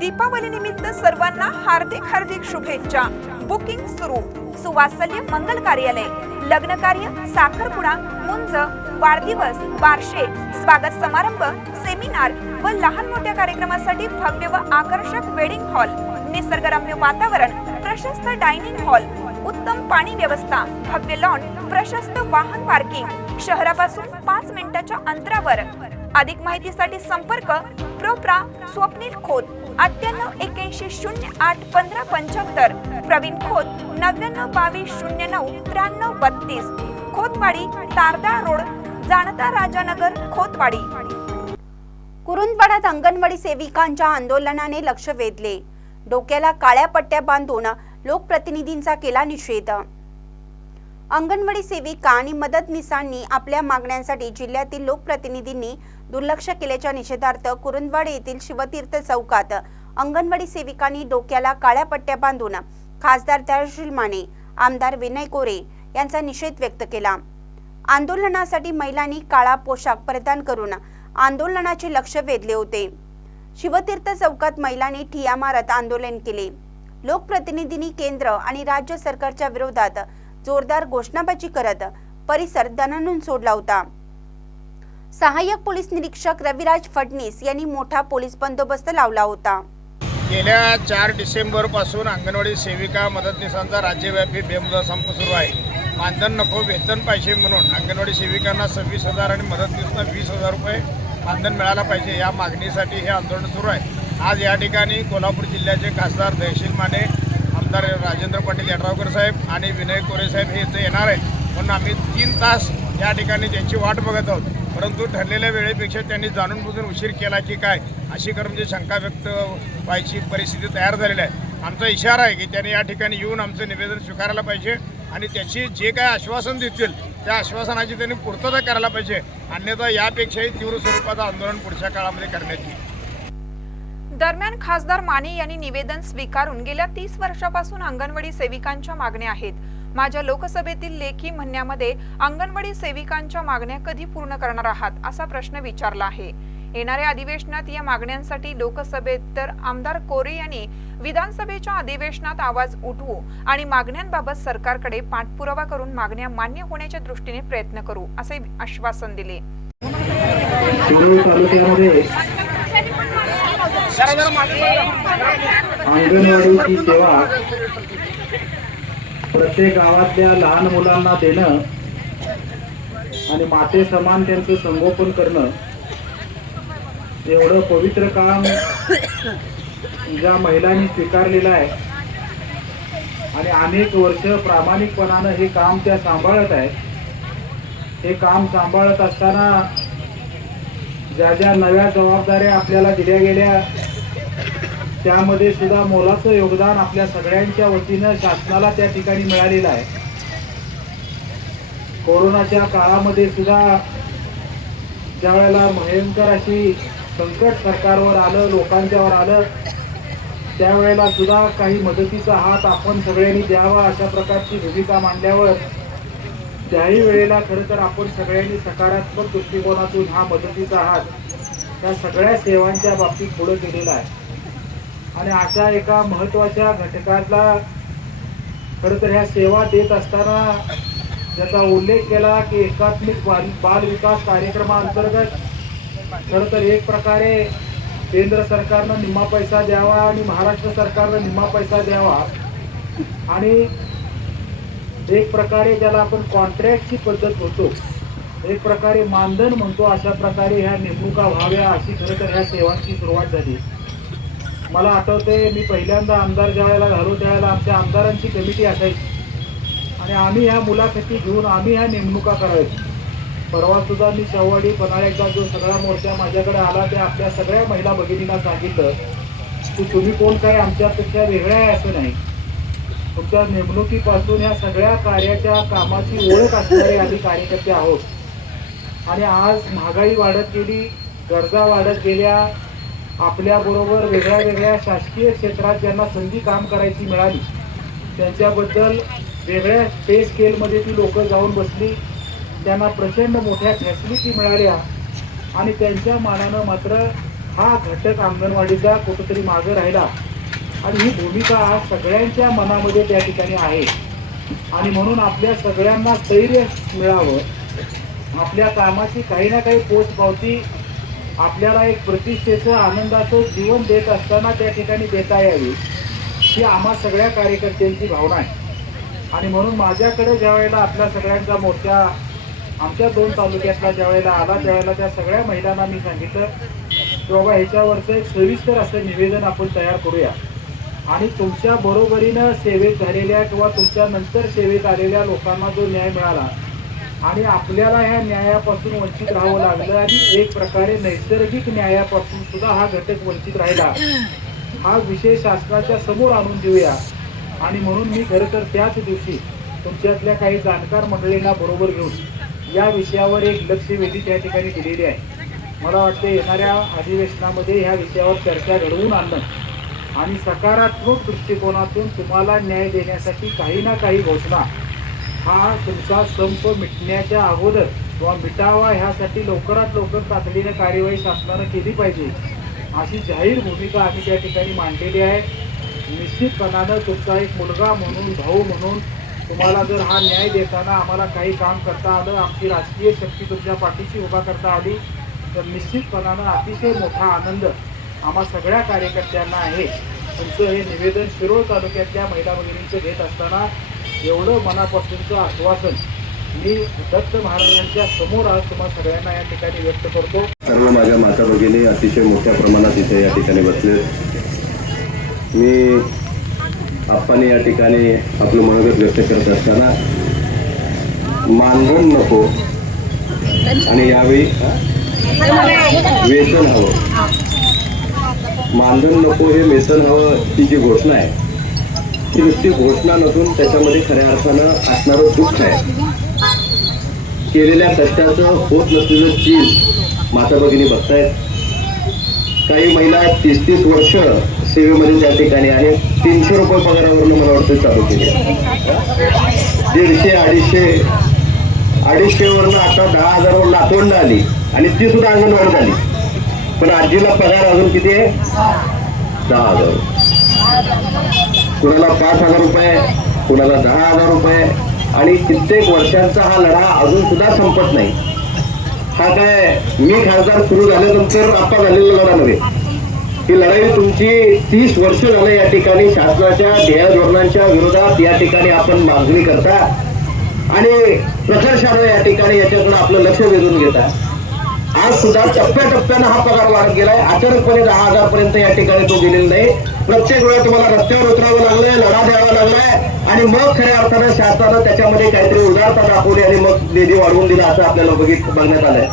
दीपावली निमित्त सर्वांना हार्दिक हार्दिक शुभेच्छा। बुकिंग सुरू। सुवात्सल्य मंगल कार्यालय, लग्न कार्य, साखरपुडा, मुंज, वाढदिवस, बारशे, स्वागत समारंभ, सेमिनार व लहान मोठ्या कार्यक्रमासाठी भव्य व आकर्षक वेडिंग हॉल, निसर्गरम्य वातावरण, प्रशस्त डायनिंग हॉल, उत्तम पाणी व्यवस्था, भव्य लॉन, प्रशस्त वाहन पार्किंग, शहरापासून 5 मिनिटाच्या अंतरावर। अधिक माहितीसाठी संपर्क प्रोप्रा स्वप्नील खोत 9881081575, प्रवीण खोत 9922099332, खोतवाडी, तारदाळ रोड, जाणता राजानगर, खोतवाडी। कुरुंदवाडात अंगणवाडी सेविकांच्या आंदोलनाने लक्ष वेधले। डोक्याला काळ्या पट्ट्या बांधून लोकप्रतिनिधींचा केला निषेध। अंगणवाडी सेविका आणि मदतनीसांनी आपल्या मागण्यांसाठी जिल्ह्यातील लोकप्रतिनिधींनी दुर्लक्ष केल्याच्या निषेधार्थ कुरुंदवाड येथील शिवतीर्थ चौकात अंगणवाडी सेविकांनी डोक्याला काळ्या पट्ट्या बांधून खासदार त्याशील माने, आमदार विनय कोरे यांचा निषेध व्यक्त केला। आंदोलनासाठी महिलांनी काळा पोशाख परिधान करून आंदोलनाचे लक्ष वेधले होते। शिवतीर्थ चौकात महिलांनी ठिय्या मारत आंदोलन केले। लोकप्रतिनिधींनी केंद्र आणि राज्य सरकारच्या विरोधात जोरदार घोषणाबाजी करत परिसर दणाणून सोडला होता। सहाय्यक पोलीस निरीक्षक रविराज फडणीस यांनी मोठा पोलीस बंदोबस्त लावला होता। गेल्या 4 डिसेंबर पासून अंगणवाडी सेविका मदतनीसांचा राज्यव्यापी बेमुदत संप सुरू आहे। मानधन नको, वेतन पाहिजे म्हणून अंगणवाडी सेविकांना 26,000 आणि मदतनीसांना 20,000 रुपये मानधन मिळाला पाहिजे या मागणीसाठी हे आंदोलन सुरू आहे। आज या ठिकाणी कोल्हापूर जिल्ह्याचे खासदार त्याशील माने, आमदार राजेंद्र पाटील यड्रावकर साहेब आणि विनय कोरे साहेब हे इथे येणार आहेत, म्हणून आम्ही 3 तास या ठिकाणी त्यांची वाट बघत आहोत। परंतु ठरलेल्या वेळेपेक्षा त्यांनी जाणून बुजून उशीर केला की काय अशी म्हणजे शंका व्यक्त व्हायची परिस्थिती तयार झालेली आहे। आमचा इशारा आहे की त्यांनी या ठिकाणी येऊन आमचं निवेदन स्वीकारायला पाहिजे आणि त्याची जे काय आश्वासन देतील त्या आश्वासनाची त्यांनी पूर्तता करायला पाहिजे, अन्यथा यापेक्षाही तीव्र स्वरूपाचं आंदोलन पुढच्या काळामध्ये करण्यात येईल। दरम्यान खासदार माने यांनी निवेदन स्वीकारून गेल्या 30 वर्षापासून अंगणवाडी सेविकांच्या मागण्या आहेत। माझ्या लोकसभेतील लेखी म्हणण्यामध्ये अंगणवाडी सेविकांच्या मागण्या कधी पूर्ण करणार आहात असा प्रश्न विचारला आहे। येणाऱ्या अधिवेशनात या मागण्यांसाठी लोकसभेत तर आमदार कोरे यांनी विधानसभेच्या अधिवेशनात आवाज उठवू आणि मागण्यांबाबत सरकारकडे पाठपुरावा करून मागण्या मान्य होण्याच्या दृष्टीने प्रयत्न करू असे आश्वासन दिले। अंगणवाडीची सेवा प्रत्येक गावातल्या लहान मुलांना देणं आणि माते समान त्यांचं संगोपन करणं एवढं पवित्र काम ज्या महिलांनी स्वीकारलेलं आहे आणि अनेक वर्ष प्रामाणिकपणानं हे काम त्या सांभाळत आहे। हे काम सांभाळत असताना ज्या ज्या नव्या जबाबदाऱ्या आपल्याला दिल्या गेल्या त्यामध्ये सुद्धा मोलाचं योगदान आपल्या सगळ्यांच्या वतीनं शासनाला त्या ठिकाणी मिळालेलं आहे। कोरोनाच्या काळामध्ये सुद्धा ज्या वेळेला भयंकर अशी संकट सरकारवर आलं, लोकांच्यावर आलं, त्यावेळेला सुद्धा काही मदतीचा हात आपण सगळ्यांनी द्यावा अशा प्रकारची भूमिका मांडल्यावर त्याही वेळेला खरं तर आपण सगळ्यांनी सकारात्मक दृष्टिकोनातून हा मदतीचा हात त्या सगळ्या सेवांच्या बाबतीत पुढे केलेला आहे। आणि अशा एका महत्त्वाच्या घटकाला खरं तर ह्या सेवा देत असताना ज्याचा उल्लेख केला की एकात्मिक बाल विकास कार्यक्रमाअंतर्गत खरं तर एक प्रकारे केंद्र सरकारनं निम्मा पैसा द्यावा आणि महाराष्ट्र सरकारनं निम्मा पैसा द्यावा आणि एक प्रकारे ज्याला आपण कॉन्ट्रॅक्टची पद्धत म्हणतो, एक प्रकारे मानधन म्हणतो, अशा प्रकारे ह्या नेमणुका व्हाव्या अशी खरं तर ह्या सेवांची सुरुवात झाली। मला आठवते मी पहिल्यांदा आमदार ज्या वेळेला झालो त्यावेळेला आमच्या आमदारांची कमिटी असायची आणि आम्ही ह्या मुलाखती घेऊन आम्ही ह्या नेमणुका करायचो। परवा सुद्धा मी शेवटी पन्हाळ्याचा जो सगळा मोर्चा माझ्याकडे आला त्या आपल्या सगळ्या महिला भगिनींना सांगितलं की तुम्ही कोण काय आमच्यापेक्षा वेगळ्या आहे असं नाही, तुमच्या नेमणुकीपासून ह्या सगळ्या कार्याच्या कामाची ओळख असणारे आम्ही कार्यकर्ते आहोत। आणि आज महागाई वाढत गेली, गरजा वाढत गेल्या, आपल्याबरोबर वेगळ्या वेगळ्या शासकीय क्षेत्रात ज्यांना संधी काम करायची मिळाली त्यांच्याबद्दल वेगळ्या पे स्केलमध्ये ती लोक जाऊन बसली, त्यांना प्रचंड मोठ्या फॅसिलिटी मिळाल्या आणि त्यांच्या मानानं मात्र हा घटक अंगणवाडीचा कुठेतरी मागे राहिला आणि ही भूमिका आज सगळ्यांच्या मनामध्ये त्या ठिकाणी आहे. आणि म्हणून आपल्या सगळ्यांना स्थैर्य मिळावं, आपल्या कामाची काही ना काही पोचपावती आपल्याला एक प्रतिष्ठेचं आनंदाचं जीवन देत असताना त्या ठिकाणी देता यावी, ही आम्हा सगळ्या कार्यकर्त्यांची भावना आहे. आणि म्हणून माझ्याकडे ज्या वेळेला आपल्या सगळ्यांचा मोर्चा आमच्या 2 तालुक्यातला ज्या वेळेला आला त्यावेळेला त्या सगळ्या महिलांना मी सांगितलं की बाबा ह्याच्यावरचं एक सविस्तर असं निवेदन आपण तयार करूया आणि तुमच्या बरोबरीनं सेवेत झालेल्या किंवा तुमच्या नंतर सेवेत आलेल्या लोकांना जो न्याय मिळाला आणि आपल्याला ह्या न्यायापासून वंचित राहावं लागलं आणि एक प्रकारे नैसर्गिक न्यायापासून सुद्धा हा घटक वंचित राहिला, हा विषय शासनाच्या समोर आणून देऊया. आणि म्हणून मी खरं तर त्याच दिवशी तुमच्यातल्या काही जाणकार मंडळींना बरोबर घेऊन या विषयावर एक लक्षवेधी त्या ठिकाणी दिलेली आहे. मला वाटते येणाऱ्या अधिवेशनामध्ये ह्या विषयावर चर्चा घडवून आणणं आणि सकारात्मक दृष्टिकोनातून तुम्हाला न्याय देण्यासाठी काही ना काही घोषणा, हा तुमचा संप मिटण्याच्या अगोदर किंवा मिटावा ह्यासाठी लवकरात लवकर तातडीने कार्यवाही शासनानं केली पाहिजे अशी जाहीर भूमिका आम्ही त्या ठिकाणी मांडलेली आहे. निश्चितपणानं तुमचा एक मुलगा म्हणून, भाऊ म्हणून तुम्हाला जर हा न्याय देताना आम्हाला काही काम करता आलं, आमची राजकीय शक्ती तुमच्या पाठीशी उभा करता आली तर निश्चितपणानं अतिशय मोठा आनंद आम्हा सगळ्या कार्यकर्त्यांना आहे. तुमचं हे निवेदन शिरोळ तालुक्यातल्या महिला भगिनींचं घेत असताना एवढं मनापासूनचं आश्वासन मी दत्त महाराजांच्या समोर आज तुम्हाला सगळ्यांना या ठिकाणी व्यक्त करतो. सर्व माझ्या माता भगिनी अतिशय मोठ्या प्रमाणात इथे या ठिकाणी बसले. मी आपण या ठिकाणी आपलं मनोगत व्यक्त करत असताना मानधन नको आणि यावेळी वेतन हवं, मानधन नको हे वेतन हवं ही जी घोषणा आहे ती नुसती घोषणा नसून त्याच्यामध्ये खऱ्या अर्थानं असणारं दुःख आहे. केलेल्या कष्टाचं होत नसलेलं चीज माता भगिनी बघतायत. काही महिला 30-30 वर्ष सेवेमध्ये त्या ठिकाणी आहेत. 300 रुपये पगारावरून मला वाटतं चालू केले. 150-250 वरनं आता 10,000 वर नातवंड आली आणि ती सुद्धा अंगणवाडीत आली. पण आजीला पगार अजून किती आहे? 10,000. कुणाला 5,000 रुपये, कुणाला 10,000 रुपये आणि कित्येक वर्षांचा हा लढा अजून सुद्धा संपत नाही. हा काय मी खासदार सुरू झाल्यानंतर आता झालेला लढा नव्हे. ही लढाई तुमची 30 वर्ष झालं या ठिकाणी शासनाच्या ध्येय धोरणांच्या विरोधात या ठिकाणी आपण मागणी करता आणि प्रकर्षानं या ठिकाणी याच्याकडे आपलं लक्ष वेधून घेता. आज सुद्धा टप्प्याटप्प्यानं हा पगार वाढत गेलाय. अचानकपणे 10,000 पर्यंत या ठिकाणी तो गेलेला नाही. प्रत्येक वेळा तुम्हाला रस्त्यावर उतरावं लागलंय, लढा द्यावा लागलाय आणि मग खऱ्या अर्थानं शासनानं त्याच्यामध्ये काहीतरी उदारता दाखवली आणि मग निधी वाढवून दिला असं आपल्याला बघण्यात आलंय.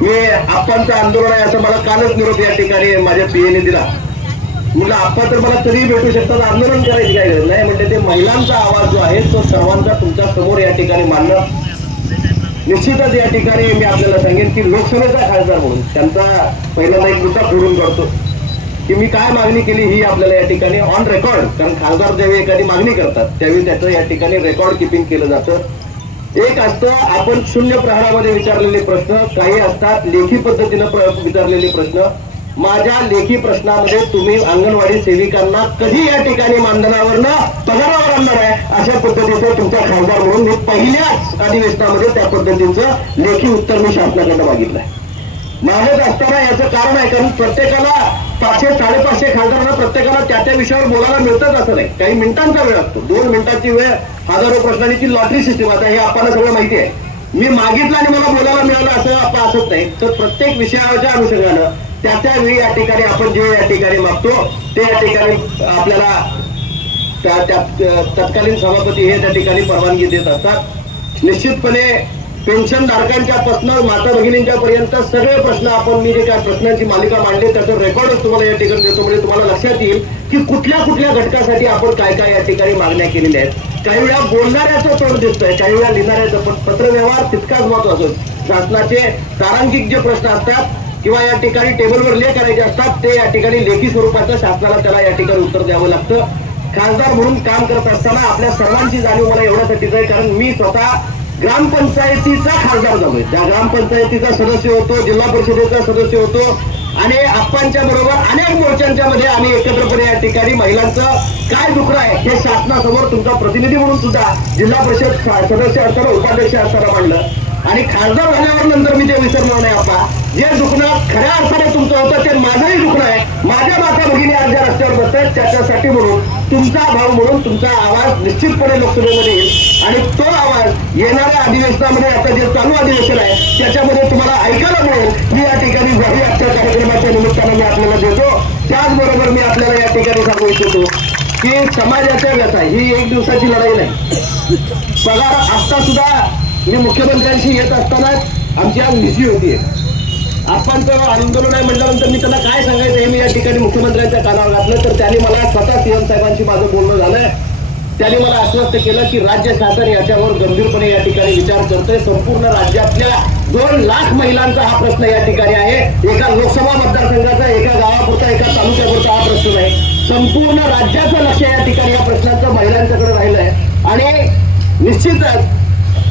मी आप्पांचं आंदोलन आहे असं मला कालच निरोप या ठिकाणी माझ्या पीएने दिला. म्हटलं आप्पा तर मला कधीही भेटू शकतात, आंदोलन करायची काही गरज नाही. म्हणजे ते महिलांचा आवाज जो आहे तो सर्वांचा तुमच्या समोर या ठिकाणी मांडणं निश्चितच या ठिकाणी मी आपल्याला सांगेन की लोकसभेचा खासदार म्हणून त्यांचा पहिल्यांदा एक मुद्दा फोडून काढतो की मी काय मागणी केली ही आपल्याला या ठिकाणी ऑन रेकॉर्ड, कारण खासदार ज्यावेळी एखादी मागणी करतात त्यावेळी त्याचं या ठिकाणी रेकॉर्ड किपिंग केलं जातं. एक असतं आपण शून्य प्रहरामध्ये विचारलेले प्रश्न, काही असतात लेखी पद्धतीनं विचारलेले प्रश्न. माझ्या लेखी प्रश्नामध्ये तुम्ही अंगणवाडी सेविकांना कधी या ठिकाणी मानधनावरनं पगारावर आणणार आहे अशा पद्धतीचं तुमचा खासदार म्हणून मी पहिल्याच अधिवेशनामध्ये त्या पद्धतीचं लेखी उत्तर मी शासनाकडनं मागितलंय. मागत असताना याचं कारण आहे कारण प्रत्येकाला 500-550 खासदारांना प्रत्येकाला त्या विषयावर बोलायला मिळतच असं नाही. काही मिनिटांचा वेळ असतो. 2 मिनिटाची वेळ, हजारो प्रश्नांची लॉटरी सिस्टीम. आता हे आपल्याला सगळं माहिती आहे. मी मागितलं आणि मला बोलायला मिळालं असं आपण असत नाही. तर प्रत्येक विषयाच्या अनुषंगानं त्या वेळी या ठिकाणी आपण जे या ठिकाणी मागतो ते या ठिकाणी आपल्याला तत्कालीन सभापती हे त्या ठिकाणी परवानगी देत असतात. निश्चितपणे पेन्शनधारकांच्या पासून माता भगिनींच्या पर्यंत सगळे प्रश्न आपण मी जे काय प्रश्नांची मालिका मांडली त्याचं रेकॉर्डच तुम्हाला या ठिकाणी देतो. म्हणजे तुम्हाला लक्षात येईल की कुठल्या कुठल्या घटकासाठी आपण काय काय या ठिकाणी मागण्या केलेल्या आहेत. काही वेळा बोलणाऱ्याचं तोंड दिसतंय, काही वेळा लिहिणाऱ्याचं, पण पत्रव्यवहार तितकाच महत्वाचा. शासनाचे तारांकिक जे प्रश्न असतात किंवा या ठिकाणी टेबलवर लेख करायचे असतात ते या ठिकाणी लेखी स्वरूपाचं शासनाला त्याला या ठिकाणी उत्तर द्यावं लागतं. खासदार म्हणून काम करत असताना आपल्या सर्वांची जाणीव मला एवढ्यासाठीच आहे कारण मी स्वतः ग्रामपंचायतीचा खासदार झालोय. त्या ग्रामपंचायतीचा सदस्य होतो, जिल्हा परिषदेचा सदस्य होतो, आणि आप्पांच्या बरोबर अनेक मोर्चांच्या मध्ये आम्ही एकत्रपणे या ठिकाणी महिलांचं काय दुःख आहे हे शासनासमोर तुमचा प्रतिनिधी म्हणून सुद्धा जिल्हा परिषद सदस्य असताना उपाध्यक्ष असताना मांडलं आणि खासदार झाल्यावर नंतर मी ते विसरणार नाही आप्पा. जे दुखणं खऱ्या अर्थाने तुमचं होतं ते माझंही दुखणं आहे. माझ्या माता भगिनी आज ज्या रस्त्यावर बसतात त्याच्यासाठी म्हणून तुमचा भाव म्हणून तुमचा आवाज निश्चितपणे लोकसभेमध्ये येईल आणि तो आवाज येणाऱ्या अधिवेशनामध्ये आता जे चालू अधिवेशन आहे त्याच्यामध्ये तुम्हाला ऐकायला मिळेल. मी या ठिकाणी ग्वाही आजच्या कार्यक्रमाच्या निमित्तानं मी आपल्याला देतो. त्याचबरोबर मी आपल्याला या ठिकाणी सांगू इच्छितो की समाजाच्या व्यथा ही एक दिवसाची लढाई नाही. पगार आता सुद्धा मी मुख्यमंत्र्यांशी येत असताना आमची आज निधी होती. आप्पांचं आंदोलन आहे म्हटल्यानंतर मी त्यांना काय सांगायचं हे मी या ठिकाणी मुख्यमंत्र्यांच्या कानावर घातलं तर त्यांनी मला स्वतः सीएम साहेबांशी माझं बोलणं झालंय. त्यांनी मला आश्वस्त केलं की राज्य शासन याच्यावर गंभीरपणे या ठिकाणी विचार करतोय. संपूर्ण राज्यातल्या 2 लाख महिलांचा हा प्रश्न या ठिकाणी आहे. एका लोकसभा मतदारसंघाचा, एका गावापुरता, एका तालुक्यापुरता हा प्रश्न नाही. संपूर्ण राज्याचं लक्ष या ठिकाणी या प्रश्नाचं महिलांच्याकडे राहिलं आहे आणि निश्चितच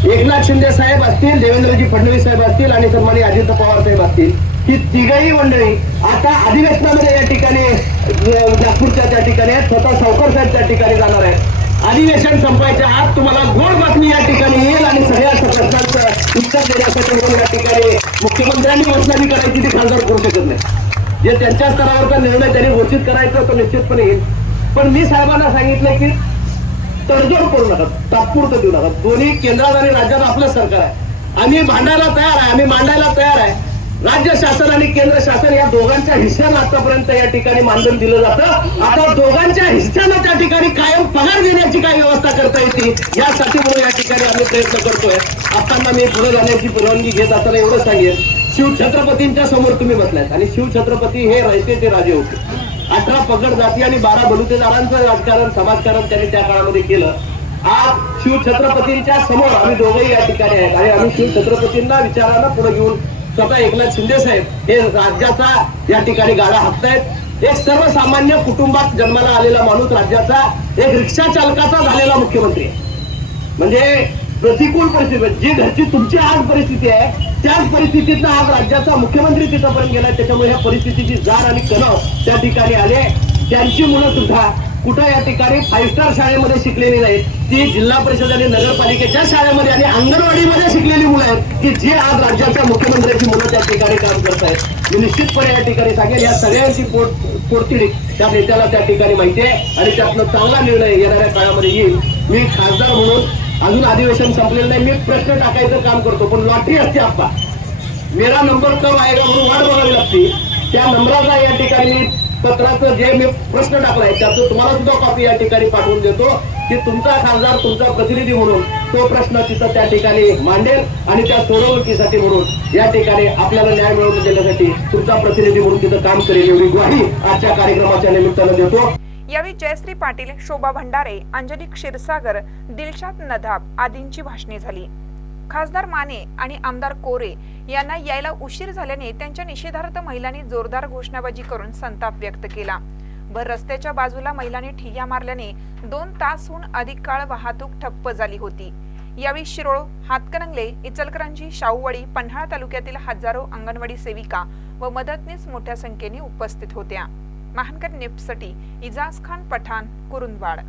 एकनाथ शिंदे साहेब असतील, देवेंद्रजी फडणवीस साहेब असतील आणि सन्माननीय अजित पवार साहेब असतील, ही तिघही मंडळी आता अधिवेशनामध्ये या ठिकाणी नागपूरच्या त्या ठिकाणी आहेत. स्वतः सावकर साहेब त्या ठिकाणी जाणार आहेत. अधिवेशन संपायच्या आत तुम्हाला गोड बातमी या ठिकाणी येईल आणि सगळ्या प्रश्नांचं उत्तर देण्यासाठी म्हणून या ठिकाणी मुख्यमंत्र्यांनी घोषणाही करायची ती खासदार करू शकत नाही. जे त्यांच्या स्तरावरचा निर्णय त्यांनी घोषित करायचा तो निश्चितपणे येईल. पण मी साहेबांना सांगितलं की तडजोड करू नका, तात्पुरतं देऊ नका. दोन्ही केंद्रात आणि राज्यात आपलं सरकार आहे. आम्ही भांडायला तयार आहे, आम्ही मांडायला तयार आहे. राज्य शासन आणि केंद्र शासन या दोघांच्या हिस्स्यानं आतापर्यंत या ठिकाणी मानधन दिलं जातं. आता दोघांच्या हिस्स्यानं त्या ठिकाणी कायम पगार देण्याची काय व्यवस्था करता येते यासाठी म्हणून या ठिकाणी आम्ही प्रयत्न करतोय. आताना मी पुढे जाण्याची परवानगी घेत असताना एवढं सांगेन, शिवछत्रपतींच्या समोर तुम्ही बसलात आणि शिवछत्रपती हे राहते ते राजे होते. 18 पगड जाती आणि 12 बलुतेदारांचं राजकारण समाजकारण त्यांनी त्या काळामध्ये केलं. आज शिवछत्रपतींच्या समोर आम्ही दोघंही या ठिकाणी आहेत आणि आम्ही शिवछत्रपतींना विचारांना पुढे घेऊन स्वतः एकनाथ शिंदे साहेब हे राज्याचा या ठिकाणी गाडा हाकतायत. एक सर्वसामान्य कुटुंबात जन्माला आलेला माणूस राज्याचा एक रिक्षा चालकाचा झालेला मुख्यमंत्री आहे. म्हणजे प्रतिकूल परिस्थिती जी घरची तुमची आज परिस्थिती आहे त्याच परिस्थितीतनं आज राज्याचा मुख्यमंत्री तिथपर्यंत गेलाय. त्याच्यामुळे ह्या परिस्थितीची जाण आणि कणव त्या ठिकाणी आले. त्यांची मुलं सुद्धा कुठं या ठिकाणी 5 स्टार शाळेमध्ये शिकलेली नाहीत, ती जिल्हा परिषद आणि नगरपालिकेच्या शाळेमध्ये आणि अंगणवाडीमध्ये शिकलेली मुलं आहेत की जे आज राज्याच्या मुख्यमंत्र्यांची मुलं त्या ठिकाणी काम करत आहेत. मी निश्चितपणे या ठिकाणी सांगेन या सगळ्यांची पोटतिडी त्या नेत्याला त्या ठिकाणी माहिती आहे आणि त्यातनं चांगला निर्णय येणाऱ्या काळामध्ये येईल. मी खासदार म्हणून अजून अधिवेशन संपलेलं नाही, मी प्रश्न टाकायचं काम करतो पण लॉटरी असते आप्पा. मेरा नंबर कब आएगा म्हणून वाट बघावी लागते. त्या नंबराचा या ठिकाणी मी पत्राचं जे मी प्रश्न टाकलाय त्याचं तुम्हाला सुद्धा कॉपी या ठिकाणी पाठवून देतो की तुमचा खासदार तुमचा प्रतिनिधी म्हणून तो प्रश्न तिथं त्या ठिकाणी मांडेल आणि त्या सोडवणुकीसाठी म्हणून या ठिकाणी आपल्याला न्याय मिळवून देण्यासाठी तुमचा प्रतिनिधी म्हणून तिथं काम करेल एवढी ग्वाही आजच्या कार्यक्रमाच्या निमित्तानं देतो. यावेळी जयश्री पाटील, शोभा भंडारे, अंजली क्षीरसागर, दिलशाद नदाब आदींची भाषणे झाली. खासदार माने आणि आमदार कोरे यांना यायला उशीर झाल्याने त्यांच्या निषेधार्थ महिलांनी जोरदार घोषणाबाजी करून संताप व्यक्त केला. भर रस्त्याच्या बाजूला महिलांनी ठिय्या मारल्याने 2 तासहून अधिक काळ वाहतूक ठप्प झाली होती. यावेळी शिरोळ, हातकणंगले, इचलकरंजी, शाहूवाडी, पन्हाळा तालुक्यातील हजारो अंगणवाडी सेविका व मदतनीस मोठ्या संख्येने उपस्थित होत्या. महानकर न्यूजसाठी इजाज खान पठाण, कुरुंदवाड.